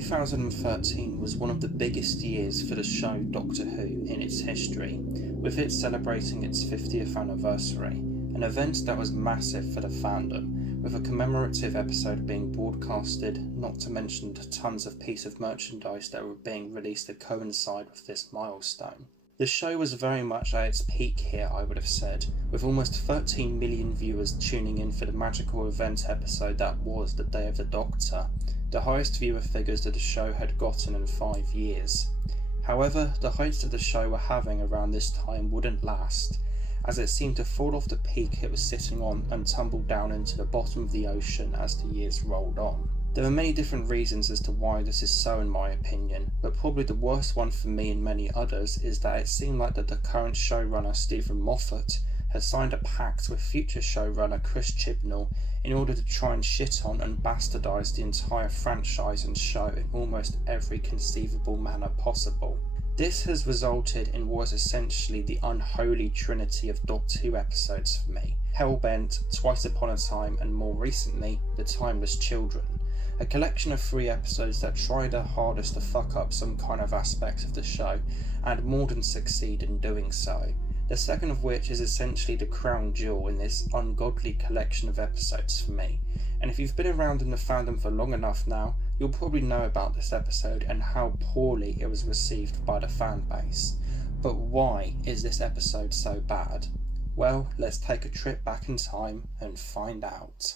2013 was one of the biggest years for the show Doctor Who in its history, with it celebrating its 50th anniversary, an event that was massive for the fandom, with a commemorative episode being broadcasted, not to mention the tons of pieces of merchandise that were being released to coincide with this milestone. The show was very much at its peak here, I would have said, with almost 13 million viewers tuning in for the magical event episode that was The Day of the Doctor, the highest viewer figures that the show had gotten in 5 years. However, the heights that the show were having around this time wouldn't last, as it seemed to fall off the peak it was sitting on and tumble down into the bottom of the ocean as the years rolled on. There are many different reasons as to why this is so in my opinion, but probably the worst one for me and many others is that it seemed like that the current showrunner Stephen Moffat had signed a pact with future showrunner Chris Chibnall in order to try and shit on and bastardise the entire franchise and show in almost every conceivable manner possible. This has resulted in what is essentially the unholy trinity of Doctor Who episodes for me: Hellbent, Twice Upon a Time, and more recently, The Timeless Children. A collection of 3 episodes that try their hardest to fuck up some kind of aspect of the show, and more than succeed in doing so. The second of which is essentially the crown jewel in this ungodly collection of episodes for me. And if you've been around in the fandom for long enough now, you'll probably know about this episode and how poorly it was received by the fan base. But why is this episode so bad? Well, let's take a trip back in time and find out.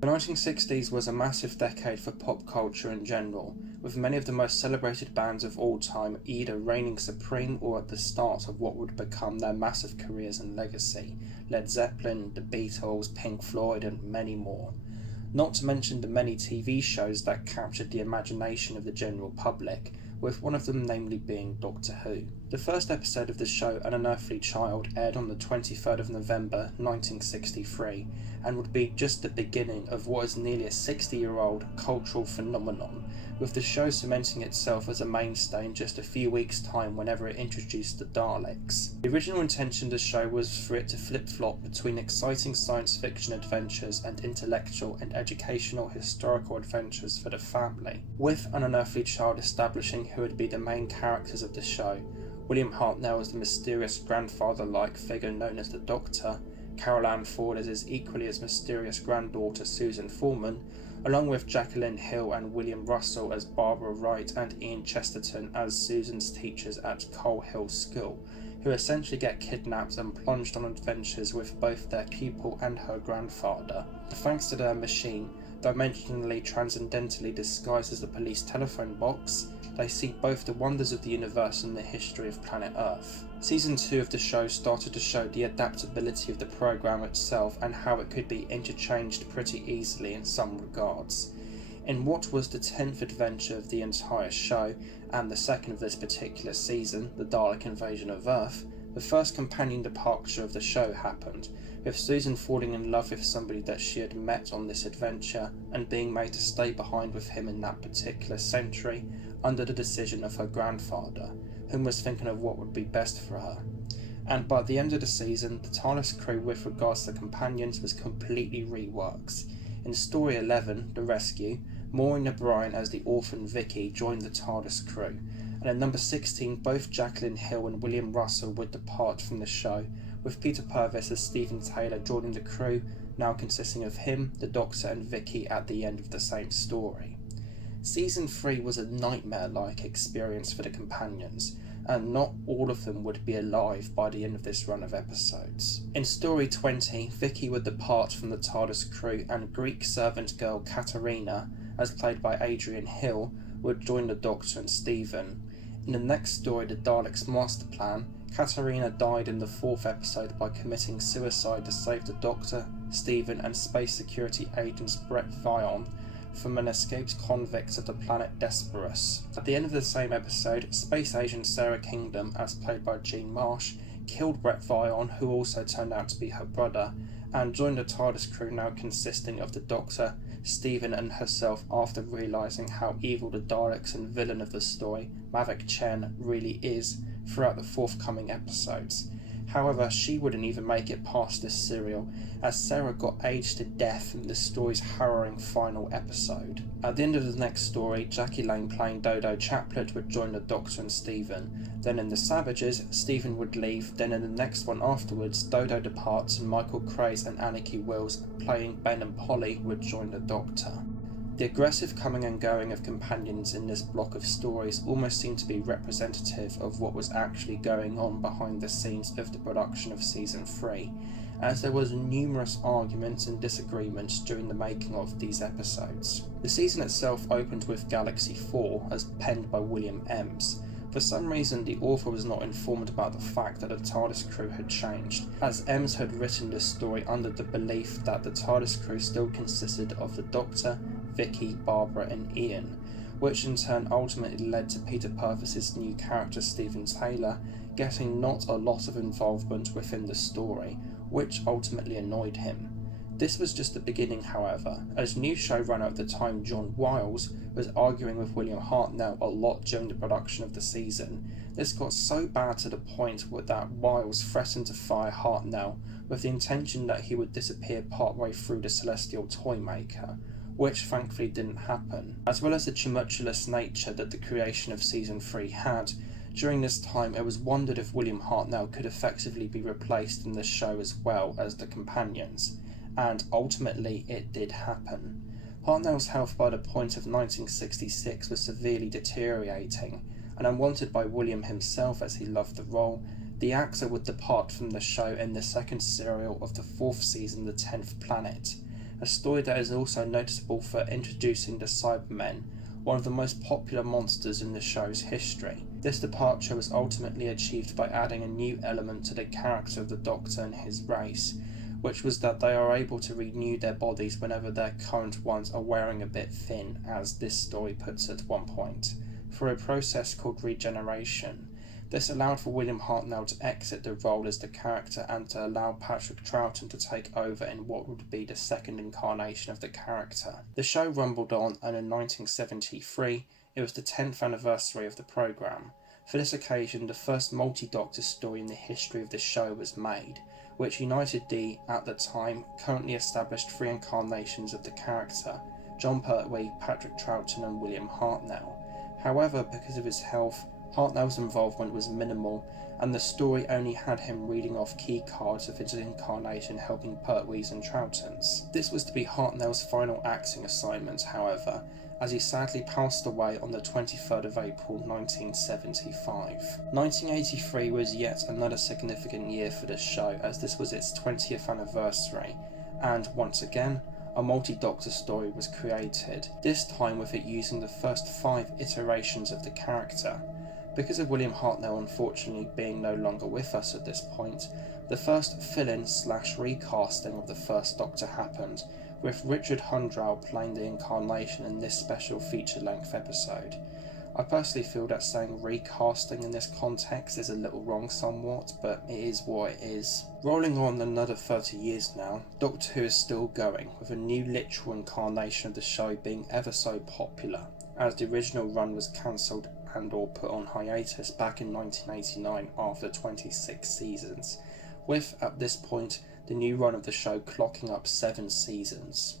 The 1960s was a massive decade for pop culture in general, with many of the most celebrated bands of all time either reigning supreme or at the start of what would become their massive careers and legacy: Led Zeppelin, the Beatles, Pink Floyd, and many more. Not to mention the many TV shows that captured the imagination of the general public, with one of them namely being Doctor Who. The first episode of the show, An Unearthly Child, aired on the 23rd of November 1963, and would be just the beginning of what is nearly a 60-year-old cultural phenomenon, with the show cementing itself as a mainstay in just a few weeks' time whenever it introduced the Daleks. The original intention of the show was for it to flip-flop between exciting science fiction adventures and intellectual and educational historical adventures for the family, with An Unearthly Child establishing who would be the main characters of the show: William Hartnell as the mysterious grandfather-like figure known as the Doctor, Carol Ann Ford as his equally as mysterious granddaughter Susan Foreman, along with Jacqueline Hill and William Russell as Barbara Wright and Ian Chesterton as Susan's teachers at Coal Hill School, who essentially get kidnapped and plunged on adventures with both their pupil and her grandfather. Thanks to their machine, dimensionally transcendentally disguised as the police telephone box, they see both the wonders of the universe and the history of planet Earth. Season 2 of the show started to show the adaptability of the program itself and how it could be interchanged pretty easily in some regards. In what was the 10th adventure of the entire show, and the second of this particular season, the Dalek invasion of Earth, the first companion departure of the show happened, with Susan falling in love with somebody that she had met on this adventure and being made to stay behind with him in that particular century under the decision of her grandfather, whom was thinking of what would be best for her. And by the end of the season, the TARDIS crew with regards to companions was completely reworked. In Story 11, The Rescue, Maureen O'Brien as the orphan Vicky joined the TARDIS crew, and in number 16 both Jacqueline Hill and William Russell would depart from the show, with Peter Purves as Stephen Taylor joining the crew, now consisting of him, the Doctor and Vicky at the end of the same story. Season 3 was a nightmare-like experience for the companions, and not all of them would be alive by the end of this run of episodes. In Story 20, Vicky would depart from the TARDIS crew and Greek servant girl Katerina, as played by Adrian Hill, would join the Doctor and Stephen. In the next story, The Daleks' Master Plan, Katerina died in the 4th episode by committing suicide to save the Doctor, Stephen and Space Security agents Brett Vion, from an escaped convict of the planet Desperus. At the end of the same episode, space agent Sarah Kingdom, as played by Jean Marsh, killed Brett Vion, who also turned out to be her brother, and joined the TARDIS crew now consisting of the Doctor, Stephen and herself after realising how evil the Daleks and villain of the story, Mavic Chen, really is throughout the forthcoming episodes. However, she wouldn't even make it past this serial, as Sarah got aged to death in the story's harrowing final episode. At the end of the next story, Jackie Lane playing Dodo Chaplet would join the Doctor and Stephen. Then in The Savages, Stephen would leave, then in the next one afterwards, Dodo departs and Michael Craze and Anarchy Wills playing Ben and Polly would join the Doctor. The aggressive coming and going of companions in this block of stories almost seemed to be representative of what was actually going on behind the scenes of the production of Season 3, as there was numerous arguments and disagreements during the making of these episodes. The season itself opened with Galaxy 4, as penned by William Ems. For some reason, the author was not informed about the fact that the TARDIS crew had changed, as Ems had written this story under the belief that the TARDIS crew still consisted of the Doctor, Vicky, Barbara and Ian, which in turn ultimately led to Peter Purvis's new character Stephen Taylor getting not a lot of involvement within the story, which ultimately annoyed him. This was just the beginning, however, as new showrunner at the time John Wiles was arguing with William Hartnell a lot during the production of the season. This got so bad to the point that Wiles threatened to fire Hartnell with the intention that he would disappear partway through the Celestial Toymaker, which thankfully didn't happen. As well as the tumultuous nature that the creation of Season 3 had, during this time it was wondered if William Hartnell could effectively be replaced in the show as well as the companions, and ultimately it did happen. Hartnell's health by the point of 1966 was severely deteriorating, and unwanted by William himself as he loved the role, the actor would depart from the show in the second serial of the fourth season, The 10th Planet, a story that is also noticeable for introducing the Cybermen, one of the most popular monsters in the show's history. This departure was ultimately achieved by adding a new element to the character of the Doctor and his race, which was that they are able to renew their bodies whenever their current ones are wearing a bit thin, as this story puts it at one point, through a process called regeneration. This allowed for William Hartnell to exit the role as the character and to allow Patrick Troughton to take over in what would be the second incarnation of the character. The show rumbled on, and in 1973, it was the 10th anniversary of the programme. For this occasion, the first multi-Doctor story in the history of the show was made, which united the, at the time, currently established three incarnations of the character, John Pertwee, Patrick Troughton and William Hartnell. However, because of his health, Hartnell's involvement was minimal, and the story only had him reading off key cards of his incarnation helping Pertwee's and Troughton's. This was to be Hartnell's final acting assignment, however, as he sadly passed away on the 23rd of April 1975. 1983 was yet another significant year for the show, as this was its 20th anniversary, and once again, a multi-Doctor story was created, this time with it using the first 5 iterations of the character. Because of William Hartnell unfortunately being no longer with us at this point, the first fill-in / recasting of the first Doctor happened, with Richard Hundrell playing the incarnation in this special feature-length episode. I personally feel that saying recasting in this context is a little wrong somewhat, but it is what it is. Rolling on another 30 years now, Doctor Who is still going, with a new literal incarnation of the show being ever so popular, as the original run was cancelled and or put on hiatus back in 1989 after 26 seasons, with, at this point, the new run of the show clocking up 7 seasons.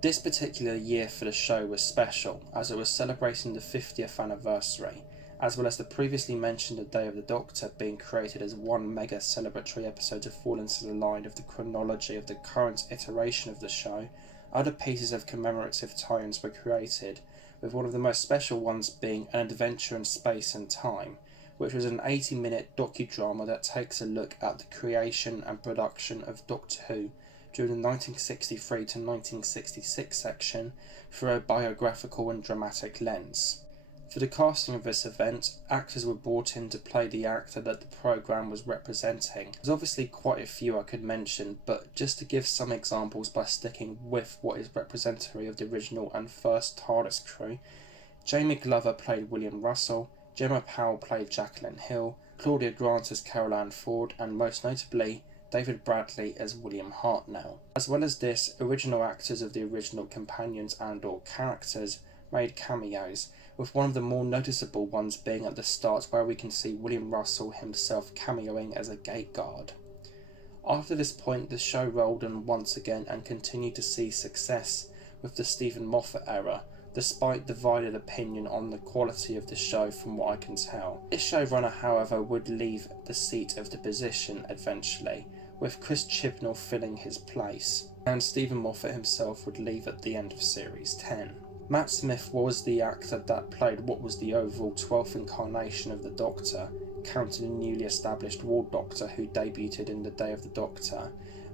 This particular year for the show was special, as it was celebrating the 50th anniversary, as well as the previously mentioned The Day of the Doctor being created as one mega celebratory episode to fall into the line of the chronology of the current iteration of the show. Other pieces of commemorative tie-ins were created, with one of the most special ones being An Adventure in Space and Time, which was an 80-minute docudrama that takes a look at the creation and production of Doctor Who during the 1963 to 1966 section through a biographical and dramatic lens. For the casting of this event, actors were brought in to play the actor that the programme was representing. There's obviously quite a few I could mention, but just to give some examples by sticking with what is representative of the original and first TARDIS crew, Jamie Glover played William Russell, Gemma Powell played Jacqueline Hill, Claudia Grant as Carol Ann Ford, and most notably, David Bradley as William Hartnell. As well as this, original actors of the original companions and/or characters made cameos, with one of the more noticeable ones being at the start where we can see William Russell himself cameoing as a gate guard. After this point, the show rolled on once again and continued to see success with the Stephen Moffat era, despite divided opinion on the quality of the show from what I can tell. This showrunner, however, would leave the seat of the position eventually, with Chris Chibnall filling his place, and Stephen Moffat himself would leave at the end of Series 10. Matt Smith was the actor that played what was the overall 12th incarnation of the Doctor, counting the newly established Ward Doctor who debuted in The Day of the Doctor,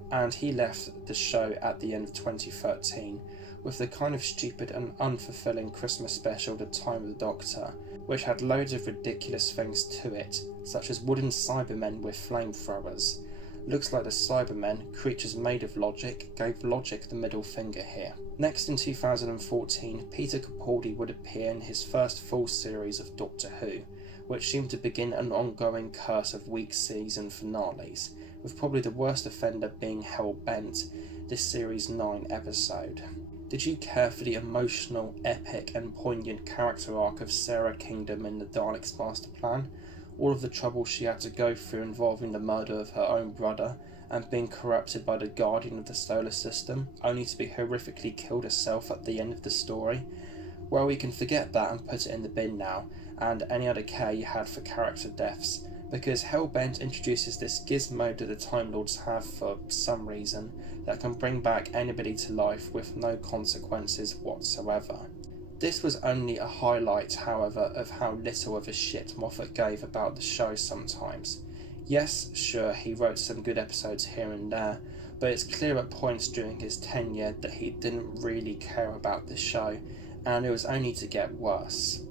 and he left the show at the end of 2013 with the kind of stupid and unfulfilling Christmas special The Time of the Doctor, which had loads of ridiculous things to it, such as wooden Cybermen with flamethrowers. Looks like the Cybermen, creatures made of logic, gave logic the middle finger here. Next in 2014, Peter Capaldi would appear in his first full series of Doctor Who, which seemed to begin an ongoing curse of weak season finales, with probably the worst offender being Hell-Bent, this series 9 episode. Did you care for the emotional, epic and poignant character arc of Sarah Kingdom in the Daleks' Master Plan? All of the trouble she had to go through involving the murder of her own brother and being corrupted by the Guardian of the Solar System, only to be horrifically killed herself at the end of the story? Well, we can forget that and put it in the bin now, and any other care you had for character deaths, because Hellbent introduces this gizmo that the Time Lords have for some reason that can bring back anybody to life with no consequences whatsoever. This was only a highlight, however, of how little of a shit Moffat gave about the show sometimes. Yes, sure, he wrote some good episodes here and there, but it's clear at points during his tenure that he didn't really care about the show, and it was only to get worse.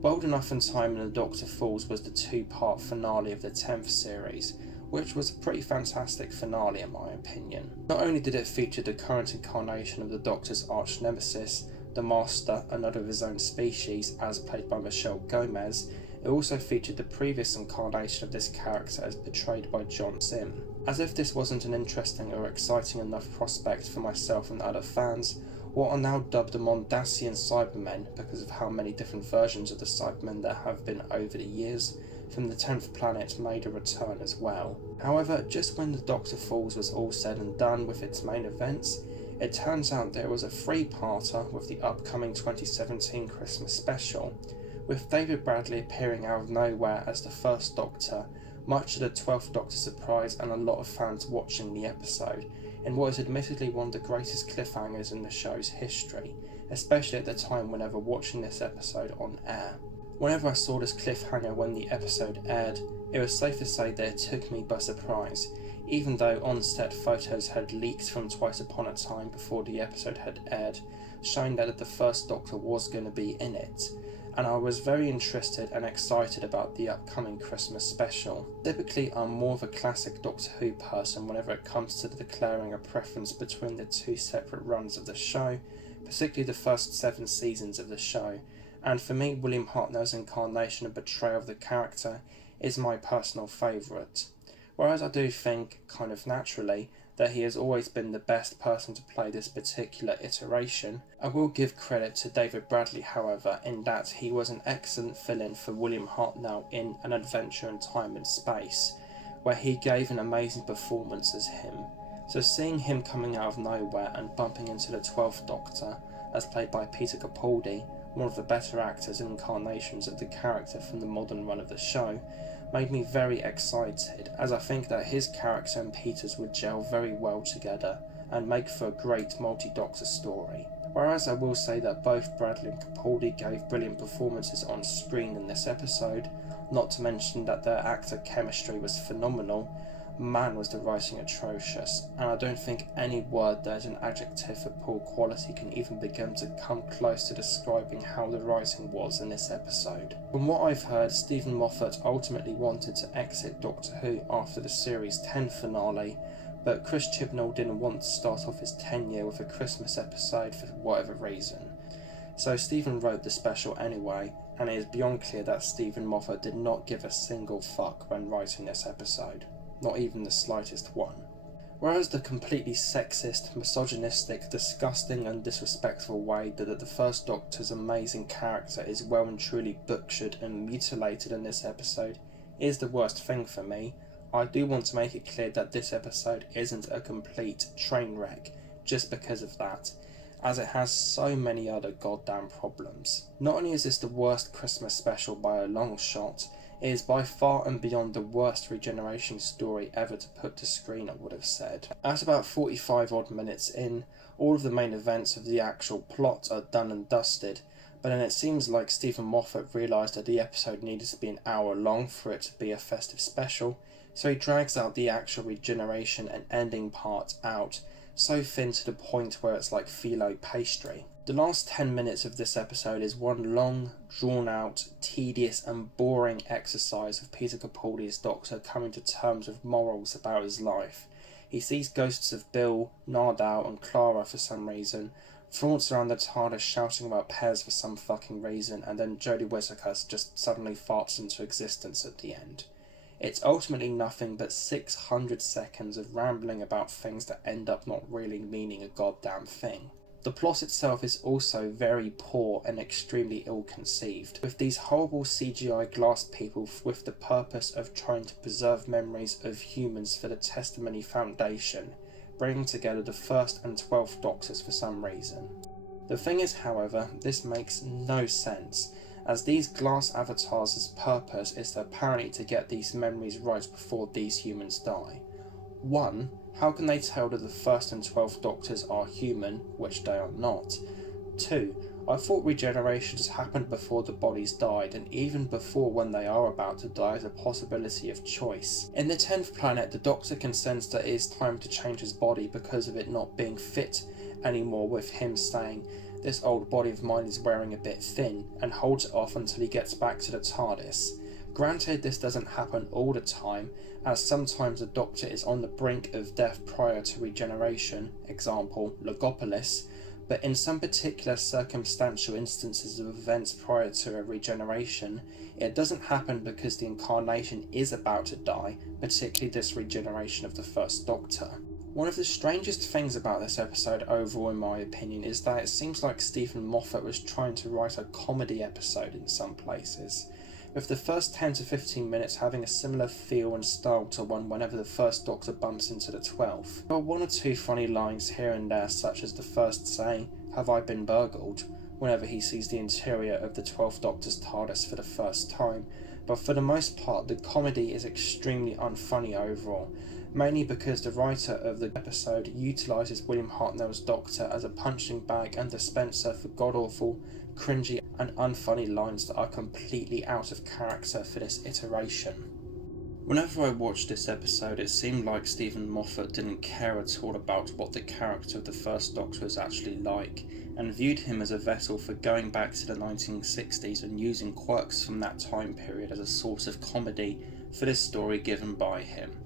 Bold Enough in Time and The Doctor Falls was the two-part finale of the 10th series, which was a pretty fantastic finale in my opinion. Not only did it feature the current incarnation of the Doctor's arch-nemesis, the Master, another of his own species, as played by Michelle Gomez, it also featured the previous incarnation of this character as portrayed by John Sim. As if this wasn't an interesting or exciting enough prospect for myself and other fans, what are now dubbed the Mondasian Cybermen because of how many different versions of the Cybermen there have been over the years, from the 10th planet made a return as well. However, just when the Doctor Falls was all said and done with its main events, it turns out there was a three-parter with the upcoming 2017 Christmas special, with David Bradley appearing out of nowhere as the first Doctor, much to the 12th Doctor's surprise and a lot of fans watching the episode, in what is admittedly one of the greatest cliffhangers in the show's history, especially at the time whenever watching this episode on air. Whenever I saw this cliffhanger when the episode aired, it was safe to say that it took me by surprise, even though on-set photos had leaked from Twice Upon a Time before the episode had aired, showing that the first Doctor was going to be in it, and I was very interested and excited about the upcoming Christmas special. Typically, I'm more of a classic Doctor Who person whenever it comes to declaring a preference between the two separate runs of the show, particularly the first 7 seasons of the show, and for me, William Hartnell's incarnation and portrayal of the character is my personal favourite. Whereas I do think, kind of naturally, that he has always been the best person to play this particular iteration, I will give credit to David Bradley, however, in that he was an excellent fill-in for William Hartnell in An Adventure in Time and Space, where he gave an amazing performance as him. So seeing him coming out of nowhere and bumping into the 12th Doctor, as played by Peter Capaldi, one of the better actors and incarnations of the character from the modern run of the show, made me very excited, as I think that his character and Peter's would gel very well together and make for a great multi-Doctor story. Whereas I will say that both Bradley and Capaldi gave brilliant performances on screen in this episode, not to mention that their actor chemistry was phenomenal, man was the writing atrocious, and I don't think any word that is an adjective for poor quality can even begin to come close to describing how the writing was in this episode. From what I've heard, Stephen Moffat ultimately wanted to exit Doctor Who after the series 10 finale, but Chris Chibnall didn't want to start off his tenure with a Christmas episode for whatever reason. So Stephen wrote the special anyway, and it is beyond clear that Stephen Moffat did not give a single fuck when writing this episode. Not even the slightest one. Whereas the completely sexist, misogynistic, disgusting and disrespectful way that the First Doctor's amazing character is well and truly butchered and mutilated in this episode is the worst thing for me, I do want to make it clear that this episode isn't a complete train wreck just because of that, as it has so many other goddamn problems. Not only is this the worst Christmas special by a long shot, it is by far and beyond the worst regeneration story ever to put to screen, I would have said. At about 45 odd minutes in, all of the main events of the actual plot are done and dusted, but then it seems like Stephen Moffat realised that the episode needed to be an hour long for it to be a festive special, so he drags out the actual regeneration and ending part out, so thin to the point where it's like phyllo pastry. The last 10 minutes of this episode is one long, drawn-out, tedious and boring exercise of Peter Capaldi's Doctor coming to terms with morals about his life. He sees ghosts of Bill, Nardal and Clara for some reason, flaunts around the TARDIS shouting about pears for some fucking reason, and then Jodie Whittaker just suddenly farts into existence at the end. It's ultimately nothing but 600 seconds of rambling about things that end up not really meaning a goddamn thing. The plot itself is also very poor and extremely ill-conceived, with these horrible CGI glass people with the purpose of trying to preserve memories of humans for the Testimony Foundation, bringing together the 1st and 12th Doctors for some reason. The thing is, however, this makes no sense, as these glass avatars' purpose is apparently to get these memories right before these humans die. 1. How can they tell that the 1st and 12th Doctors are human, which they are not? 2. I thought regeneration has happened before the bodies died, and even before when they are about to die is a possibility of choice. In the 10th planet, the Doctor can sense that it is time to change his body because of it not being fit anymore, with him saying, "This old body of mine is wearing a bit thin," and holds it off until he gets back to the TARDIS. Granted, this doesn't happen all the time, as sometimes the Doctor is on the brink of death prior to regeneration, example, Logopolis, but in some particular circumstantial instances of events prior to a regeneration, it doesn't happen because the incarnation is about to die, particularly this regeneration of the First Doctor. One of the strangest things about this episode overall, in my opinion, is that it seems like Stephen Moffat was trying to write a comedy episode in some places, with the first 10 to 15 minutes having a similar feel and style to one whenever the First Doctor bumps into the 12th. There are one or two funny lines here and there, such as the first saying, "Have I been burgled?" whenever he sees the interior of the 12th Doctor's TARDIS for the first time, but for the most part the comedy is extremely unfunny overall, mainly because the writer of the episode utilises William Hartnell's Doctor as a punching bag and dispenser for god-awful, cringy and unfunny lines that are completely out of character for this iteration. Whenever I watched this episode, it seemed like Stephen Moffat didn't care at all about what the character of the First Doctor was actually like, and viewed him as a vessel for going back to the 1960s and using quirks from that time period as a source of comedy for this story given by him,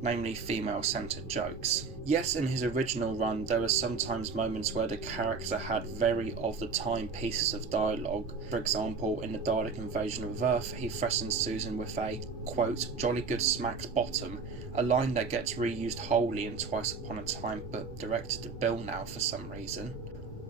namely female-centred jokes. Yes, in his original run there were sometimes moments where the character had very of-the-time pieces of dialogue. For example, in the Dalek Invasion of Earth, he threatens Susan with a, quote, "jolly good smacked bottom," a line that gets reused wholly in Twice Upon a Time but directed to Bill now for some reason.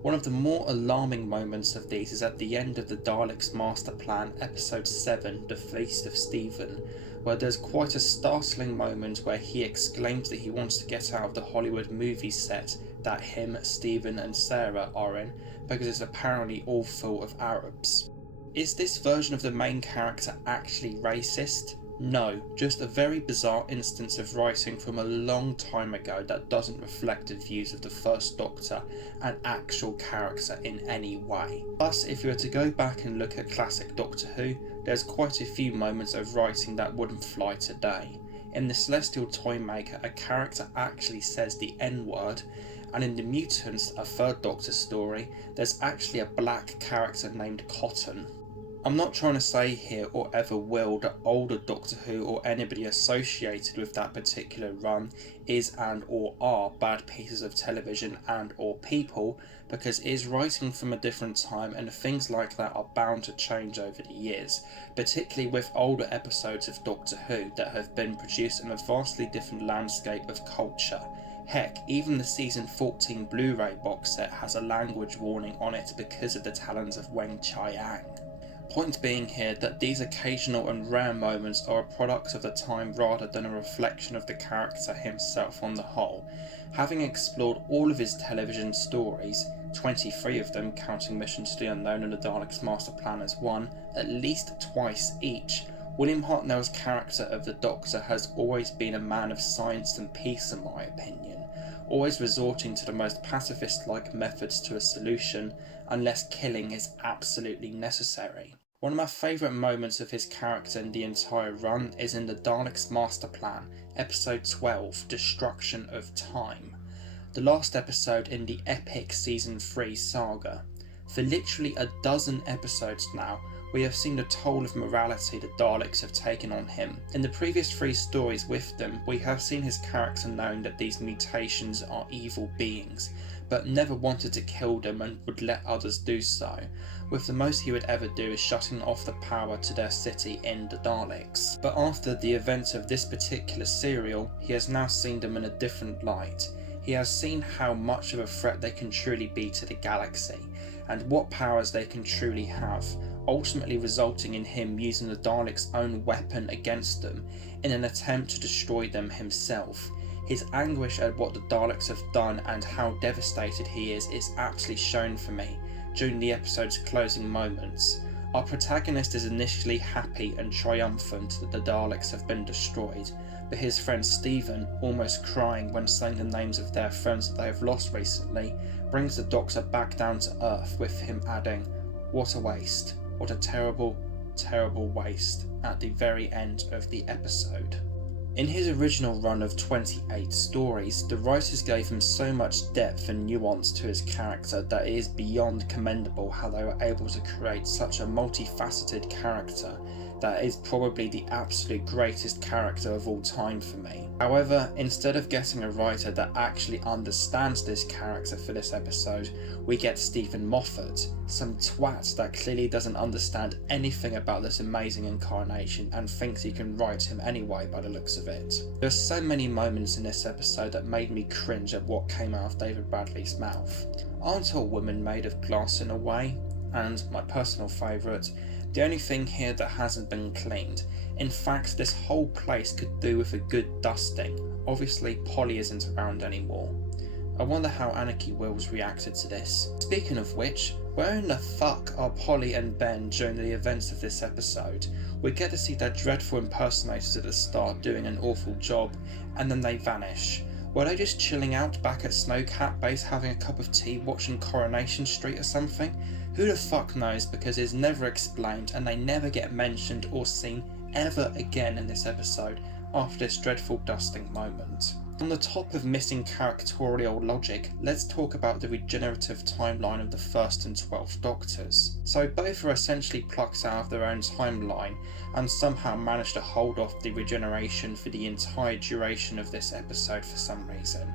One of the more alarming moments of these is at the end of the Daleks' Master Plan, Episode 7, The Feast of Stephen, where there's quite a startling moment where he exclaims that he wants to get out of the Hollywood movie set that him, Stephen and Sarah are in, because it's apparently all full of Arabs. Is this version of the main character actually racist? No, just a very bizarre instance of writing from a long time ago that doesn't reflect the views of the First Doctor and actual character in any way. Plus, if you were to go back and look at classic Doctor Who, there's quite a few moments of writing that wouldn't fly today. In The Celestial Toymaker, a character actually says the N-word, and in The Mutants, a third Doctor story, there's actually a black character named Cotton. I'm not trying to say here, or ever will, that older Doctor Who or anybody associated with that particular run is and or are bad pieces of television and or people, because it is writing from a different time and things like that are bound to change over the years, particularly with older episodes of Doctor Who that have been produced in a vastly different landscape of culture. Heck, even the season 14 Blu-ray box set has a language warning on it because of the talents of Wang Chiang. Point being here that these occasional and rare moments are a product of the time rather than a reflection of the character himself on the whole. Having explored all of his television stories, 23 of them counting Missions to the Unknown and the Daleks' Master Plan as one, at least twice each, William Hartnell's character of the Doctor has always been a man of science and peace in my opinion, always resorting to the most pacifist-like methods to a solution, unless killing is absolutely necessary. One of my favourite moments of his character in the entire run is in the Daleks' Master Plan, episode 12, Destruction of Time, the last episode in the epic season 3 saga. For literally a dozen episodes now, we have seen the toll of morality the Daleks have taken on him. In the previous 3 stories with them, we have seen his character knowing that these mutations are evil beings, but never wanted to kill them and would let others do so, with the most he would ever do is shutting off the power to their city in the Daleks. But after the events of this particular serial, he has now seen them in a different light. He has seen how much of a threat they can truly be to the galaxy, and what powers they can truly have, ultimately resulting in him using the Daleks' own weapon against them in an attempt to destroy them himself. His anguish at what the Daleks have done and how devastated he is aptly shown for me during the episode's closing moments. Our protagonist is initially happy and triumphant that the Daleks have been destroyed, but his friend Stephen, almost crying when saying the names of their friends that they have lost recently, brings the Doctor back down to earth, with him adding, "What a waste, what a terrible, terrible waste," at the very end of the episode. In his original run of 28 stories, the writers gave him so much depth and nuance to his character that it is beyond commendable how they were able to create such a multifaceted character that is probably the absolute greatest character of all time for me. However, instead of getting a writer that actually understands this character for this episode, we get Stephen Moffat, some twat that clearly doesn't understand anything about this amazing incarnation and thinks he can write him anyway by the looks of it. There are so many moments in this episode that made me cringe at what came out of David Bradley's mouth. Aren't all women made of glass in a way? And my personal favourite, the only thing here that hasn't been cleaned. In fact, this whole place could do with a good dusting. Obviously, Polly isn't around anymore. I wonder how Anarchy Wills reacted to this. Speaking of which, where in the fuck are Polly and Ben during the events of this episode? We get to see their dreadful impersonators at the start doing an awful job, and then they vanish. Were they just chilling out back at Snowcat Base having a cup of tea watching Coronation Street or something? Who the fuck knows, because it's never explained and they never get mentioned or seen ever again in this episode after this dreadful dusting moment. On the top of missing characterial logic, let's talk about the regenerative timeline of the 1st and 12th Doctors. So both are essentially plucked out of their own timeline and somehow manage to hold off the regeneration for the entire duration of this episode for some reason.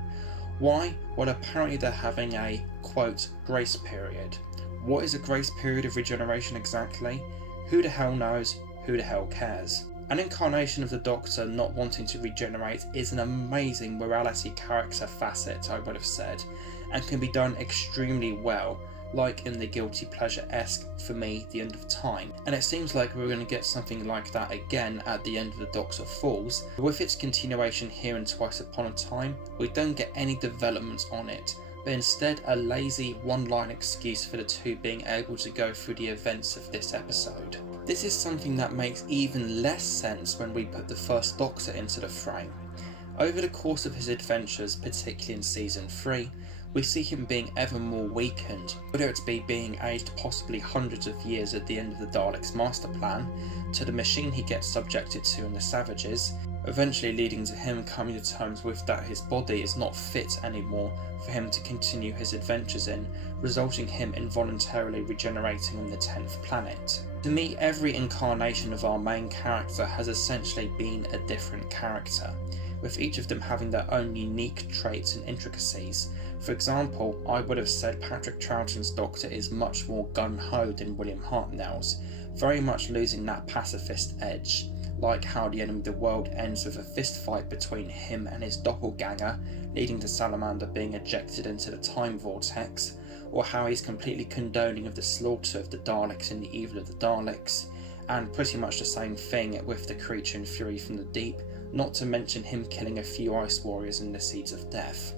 Why? Well, apparently they're having a, quote, grace period. What is a grace period of regeneration exactly? Who the hell knows? Who the hell cares? An incarnation of the Doctor not wanting to regenerate is an amazing morality character facet, I would have said, and can be done extremely well, like in the guilty pleasure-esque, for me, The End of Time. And it seems like we're going to get something like that again at the end of The Doctor Falls, but with its continuation here in Twice Upon a Time, we don't get any development on it, but instead a lazy one-line excuse for the two being able to go through the events of this episode. This is something that makes even less sense when we put the first Doctor into the frame. Over the course of his adventures, particularly in Season 3, we see him being ever more weakened, whether it be being aged possibly hundreds of years at the end of the Daleks' Master Plan, to the machine he gets subjected to in the Savages, eventually leading to him coming to terms with that his body is not fit anymore for him to continue his adventures in, resulting him involuntarily regenerating on the 10th planet. To me, every incarnation of our main character has essentially been a different character, with each of them having their own unique traits and intricacies. For example, I would have said Patrick Troughton's Doctor is much more gun-ho than William Hartnell's, very much losing that pacifist edge, like how The Enemy of the World ends with a fist fight between him and his doppelganger, leading to Salamander being ejected into the time vortex, or how he's completely condoning of the slaughter of the Daleks and the evil of the Daleks, and pretty much the same thing with the creature in Fury from the Deep, not to mention him killing a few Ice Warriors in the Seeds of Death.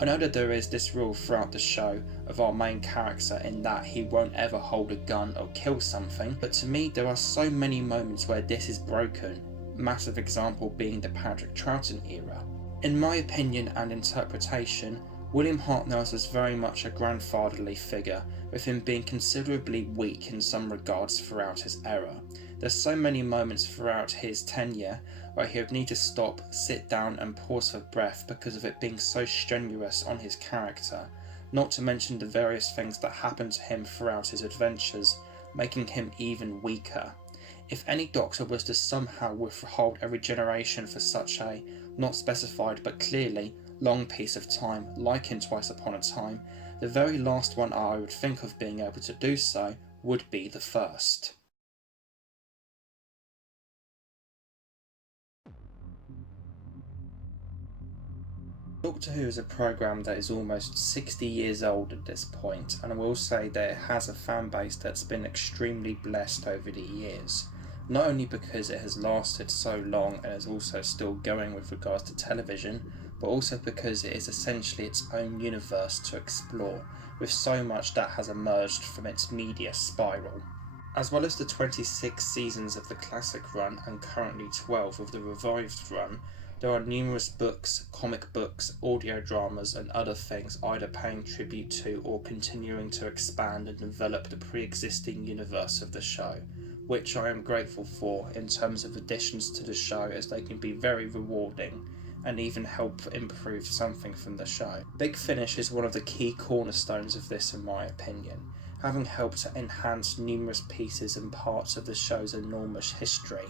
I know that there is this rule throughout the show of our main character in that he won't ever hold a gun or kill something, but to me there are so many moments where this is broken, massive example being the Patrick Troughton era. In my opinion and interpretation, William Hartnell's was very much a grandfatherly figure, with him being considerably weak in some regards throughout his era. There's so many moments throughout his tenure where he would need to stop, sit down and pause for breath because of it being so strenuous on his character, not to mention the various things that happened to him throughout his adventures, making him even weaker. If any Doctor was to somehow withhold a regeneration for such a, not specified but clearly, long piece of time, like in Twice Upon a Time, the very last one I would think of being able to do so would be the first. Doctor Who is a programme that is almost 60 years old at this point, and I will say that it has a fan base that's been extremely blessed over the years. Not only because it has lasted so long and is also still going with regards to television, but also because it is essentially its own universe to explore, with so much that has emerged from its media spiral. As well as the 26 seasons of the classic run and currently 12 of the revived run, there are numerous books, comic books, audio dramas and other things either paying tribute to or continuing to expand and develop the pre-existing universe of the show, which I am grateful for in terms of additions to the show, as they can be very rewarding and even help improve something from the show. Big Finish is one of the key cornerstones of this in my opinion, having helped to enhance numerous pieces and parts of the show's enormous history,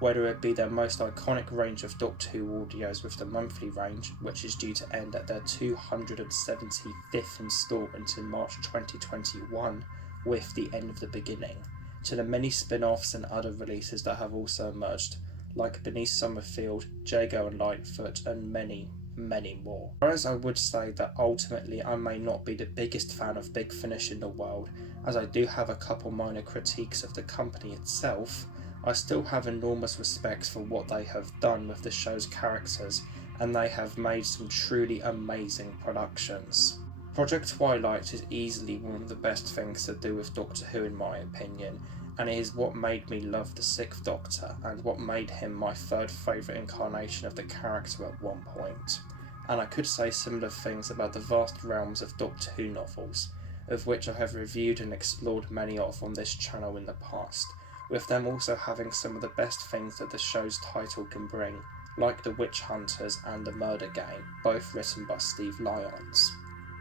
whether it be their most iconic range of Doctor Who audios with the monthly range, which is due to end at their 275th instalment in March 2021 with The End of the Beginning, to the many spin-offs and other releases that have also emerged, like Beneath Summerfield, Jago and Lightfoot, and many, many more. Whereas I would say that ultimately I may not be the biggest fan of Big Finish in the world, as I do have a couple minor critiques of the company itself, I still have enormous respect for what they have done with the show's characters, and they have made some truly amazing productions. Project Twilight is easily one of the best things to do with Doctor Who in my opinion, and it is what made me love the Sixth Doctor, and what made him my third favourite incarnation of the character at one point. And I could say similar things about the vast realms of Doctor Who novels, of which I have reviewed and explored many of on this channel in the past, with them also having some of the best things that the show's title can bring, like The Witch Hunters and The Murder Game, both written by Steve Lyons.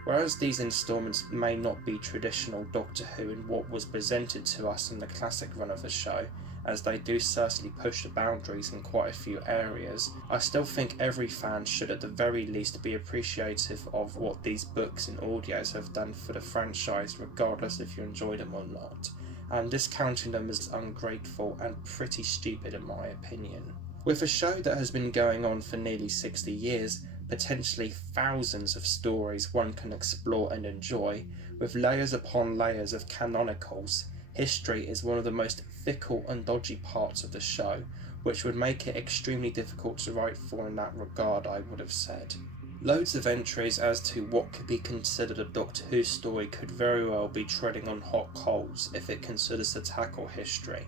Whereas these installments may not be traditional Doctor Who in what was presented to us in the classic run of the show, as they do certainly push the boundaries in quite a few areas, I still think every fan should at the very least be appreciative of what these books and audios have done for the franchise, regardless if you enjoy them or not, and discounting them is ungrateful and pretty stupid in my opinion. With a show that has been going on for nearly 60 years, potentially thousands of stories one can explore and enjoy, with layers upon layers of canonicals, history is one of the most fickle and dodgy parts of the show, which would make it extremely difficult to write for in that regard, I would have said. Loads of entries as to what could be considered a Doctor Who story could very well be treading on hot coals if it considers to tackle history,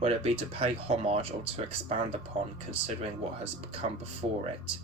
whether it be to pay homage or to expand upon considering what has come before it.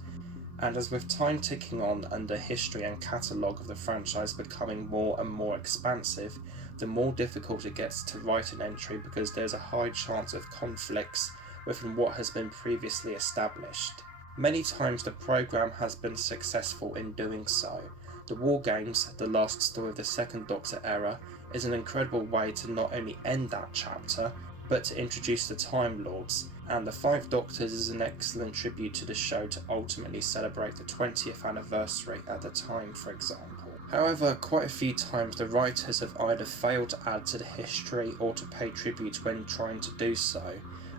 And as with time ticking on and the history and catalogue of the franchise becoming more and more expansive, the more difficult it gets to write an entry because there's a high chance of conflicts within what has been previously established. Many times the programme has been successful in doing so. The War Games, the last story of the Second Doctor era, is an incredible way to not only end that chapter, but to introduce the Time Lords, and the Five Doctors is an excellent tribute to the show to ultimately celebrate the 20th anniversary at the time, for example. However, quite a few times the writers have either failed to add to the history or to pay tribute when trying to do so,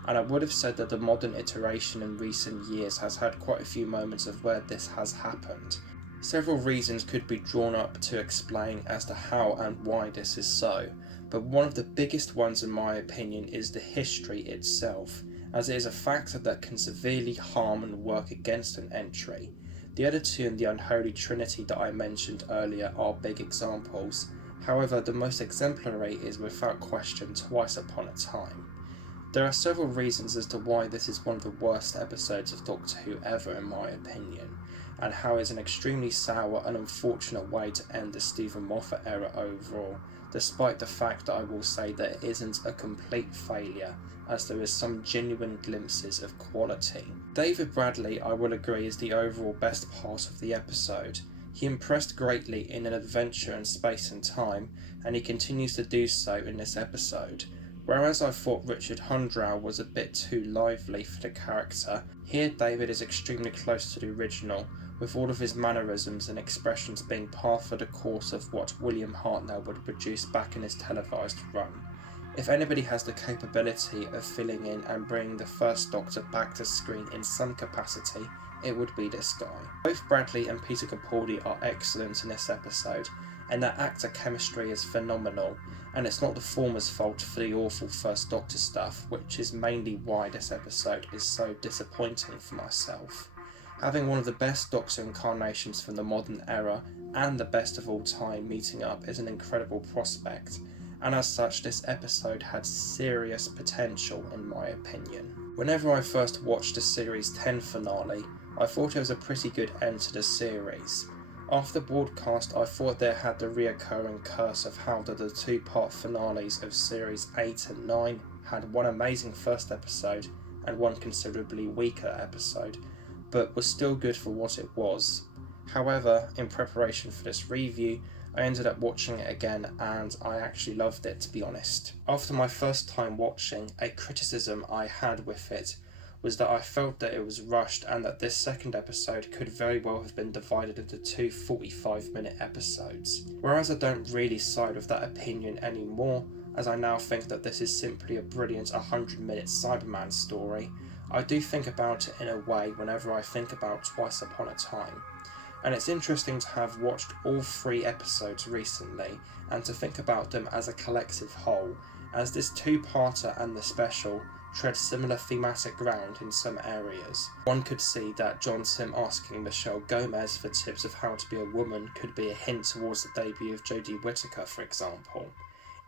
and I would have said that the modern iteration in recent years has had quite a few moments of where this has happened. Several reasons could be drawn up to explain as to how and why this is so, but one of the biggest ones in my opinion is the history itself, as it is a factor that can severely harm and work against an entry. The other two in the unholy trinity that I mentioned earlier are big examples, however the most exemplary is without question Twice Upon a Time. There are several reasons as to why this is one of the worst episodes of Doctor Who ever in my opinion, and how it is an extremely sour and unfortunate way to end the Stephen Moffat era overall, despite the fact that I will say that it isn't a complete failure, as there is some genuine glimpses of quality. David Bradley, I will agree, is the overall best part of the episode. He impressed greatly in An Adventure in Space and Time, and he continues to do so in this episode. Whereas I thought Richard Hundrau was a bit too lively for the character, here David is extremely close to the original, with all of his mannerisms and expressions being par for the course of what William Hartnell would produce back in his televised run. If anybody has the capability of filling in and bringing the First Doctor back to screen in some capacity, it would be this guy. Both Bradley and Peter Capaldi are excellent in this episode, and their actor chemistry is phenomenal, and it's not the former's fault for the awful First Doctor stuff, which is mainly why this episode is so disappointing for myself. Having one of the best Doctor incarnations from the modern era and the best of all time meeting up is an incredible prospect, and as such this episode had serious potential in my opinion. Whenever I first watched the Series 10 finale, I thought it was a pretty good end to the series. After broadcast, I thought they had the reoccurring curse of how the two-part finales of Series 8 and 9 had one amazing first episode and one considerably weaker episode, but was still good for what it was. However, in preparation for this review, I ended up watching it again and I actually loved it, to be honest. After my first time watching, a criticism I had with it was that I felt that it was rushed and that this second episode could very well have been divided into two 45-minute episodes. Whereas I don't really side with that opinion anymore, as I now think that this is simply a brilliant 100-minute Cyberman story, I do think about it in a way whenever I think about Twice Upon a Time. And it's interesting to have watched all 3 episodes recently and to think about them as a collective whole, as this two-parter and the special tread similar thematic ground in some areas. One could see that John Sim asking Michelle Gomez for tips of how to be a woman could be a hint towards the debut of Jodie Whittaker, for example.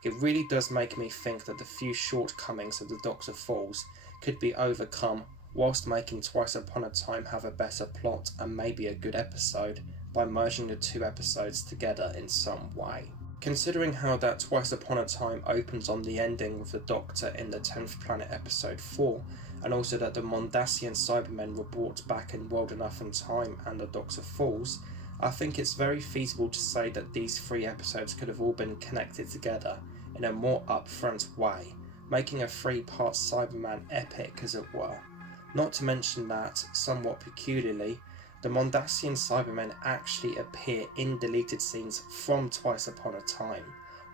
It really does make me think that the few shortcomings of the Doctor Falls could be overcome whilst making Twice Upon a Time have a better plot and maybe a good episode by merging the 2 episodes together in some way. Considering how that Twice Upon a Time opens on the ending with the Doctor in the 10th Planet episode 4, and also that the Mondasian Cybermen were brought back in World Enough and Time and the Doctor Falls, I think it's very feasible to say that these 3 episodes could have all been connected together in a more upfront way, making a 3-part Cyberman epic as it were. Not to mention that, somewhat peculiarly, the Mondasian Cybermen actually appear in deleted scenes from Twice Upon a Time.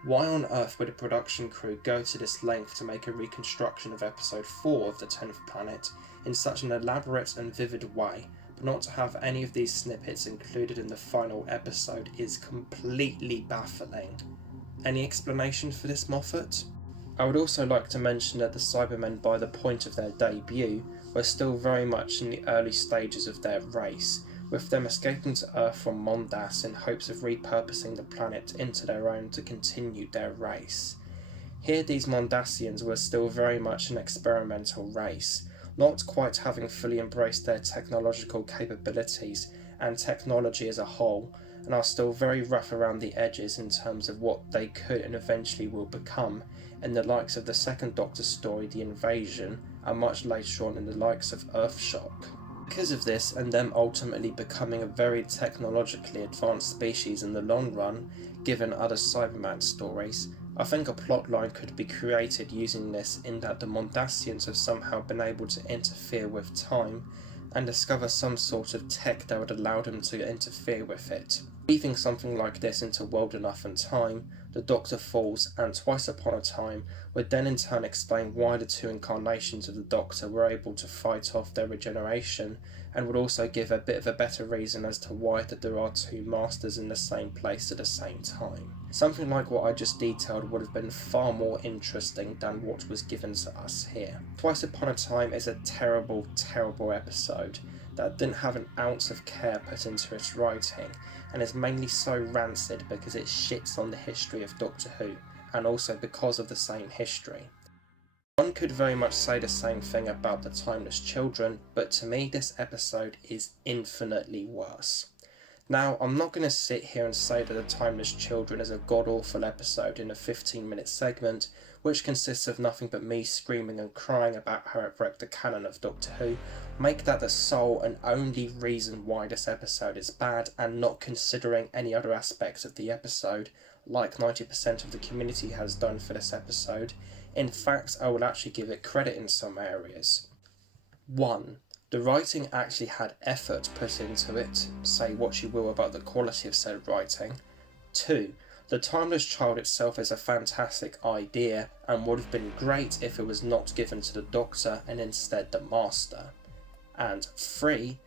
Why on earth would a production crew go to this length to make a reconstruction of episode 4 of the 10th Planet in such an elaborate and vivid way, but not to have any of these snippets included in the final episode is completely baffling. Any explanation for this, Moffat? I would also like to mention that the Cybermen by the point of their debut were still very much in the early stages of their race, with them escaping to Earth from Mondas in hopes of repurposing the planet into their own to continue their race. Here these Mondasians were still very much an experimental race, not quite having fully embraced their technological capabilities and technology as a whole, and are still very rough around the edges in terms of what they could and eventually will become in the likes of the second Doctor story, The Invasion, and much later on in the likes of Earthshock. Because of this, and them ultimately becoming a very technologically advanced species in the long run, given other Cyberman stories, I think a plotline could be created using this, in that the Mondasians have somehow been able to interfere with time and discover some sort of tech that would allow them to interfere with it. Weaving something like this into World Enough and Time, the Doctor Falls, and Twice Upon a Time would then in turn explain why the two incarnations of the Doctor were able to fight off their regeneration, and would also give a bit of a better reason as to why that there are two masters in the same place at the same time. Something like what I just detailed would have been far more interesting than what was given to us here. Twice Upon a Time is a terrible, terrible episode that didn't have an ounce of care put into its writing, and is mainly so rancid because it shits on the history of Doctor Who, and also because of the same history. One could very much say the same thing about the Timeless Children, but to me this episode is infinitely worse. Now, I'm not going to sit here and say that The Timeless Children is a god-awful episode in a 15-minute segment, which consists of nothing but me screaming and crying about how it wrecked the canon of Doctor Who, make that the sole and only reason why this episode is bad, and not considering any other aspects of the episode, like 90% of the community has done for this episode. In fact, I will actually give it credit in some areas. 1. The writing actually had effort put into it, say what you will about the quality of said writing. 2. The Timeless Child itself is a fantastic idea, and would have been great if it was not given to the Doctor and instead the Master. And 3.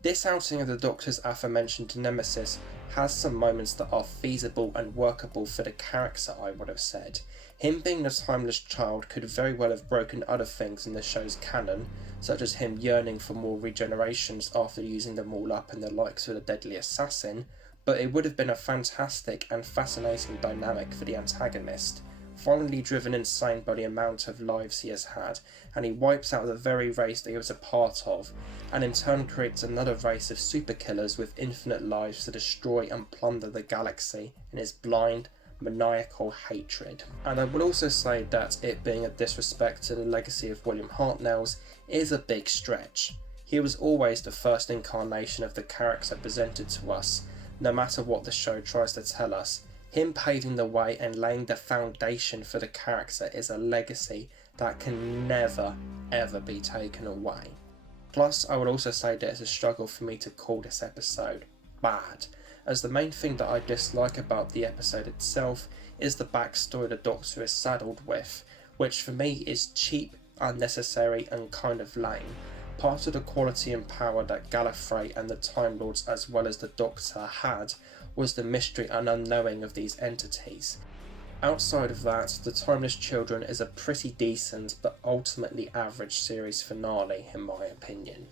This outing of the Doctor's aforementioned nemesis has some moments that are feasible and workable for the character, I would have said. Him being the Timeless Child could very well have broken other things in the show's canon, such as him yearning for more regenerations after using them all up in the likes of the Deadly Assassin, but it would have been a fantastic and fascinating dynamic for the antagonist, finally driven insane by the amount of lives he has had, and he wipes out the very race that he was a part of, and in turn creates another race of superkillers with infinite lives to destroy and plunder the galaxy in his blind, maniacal hatred. And I will also say that it being a disrespect to the legacy of William Hartnell's is a big stretch. He was always the first incarnation of the character presented to us, no matter what the show tries to tell us. Him paving the way and laying the foundation for the character is a legacy that can never, ever be taken away. Plus, I would also say that it's a struggle for me to call this episode bad, as the main thing that I dislike about the episode itself is the backstory the Doctor is saddled with, which for me is cheap, unnecessary and kind of lame. Part of the quality and power that Gallifrey and the Time Lords as well as the Doctor had was the mystery and unknowing of these entities. Outside of that, The Timeless Children is a pretty decent but ultimately average series finale in my opinion.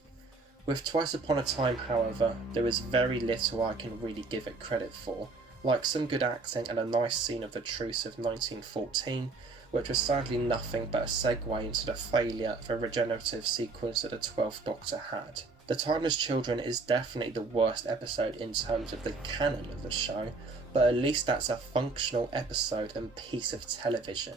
With Twice Upon a Time, however, there is very little I can really give it credit for, like some good acting and a nice scene of the truce of 1914, which was sadly nothing but a segue into the failure of a regenerative sequence that the 12th Doctor had. The Timeless Children is definitely the worst episode in terms of the canon of the show, but at least that's a functional episode and piece of television.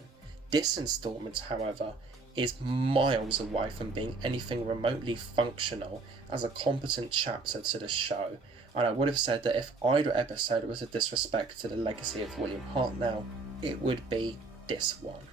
This installment, however, is miles away from being anything remotely functional as a competent chapter to the show, and I would have said that if either episode was a disrespect to the legacy of William Hartnell, it would be this one.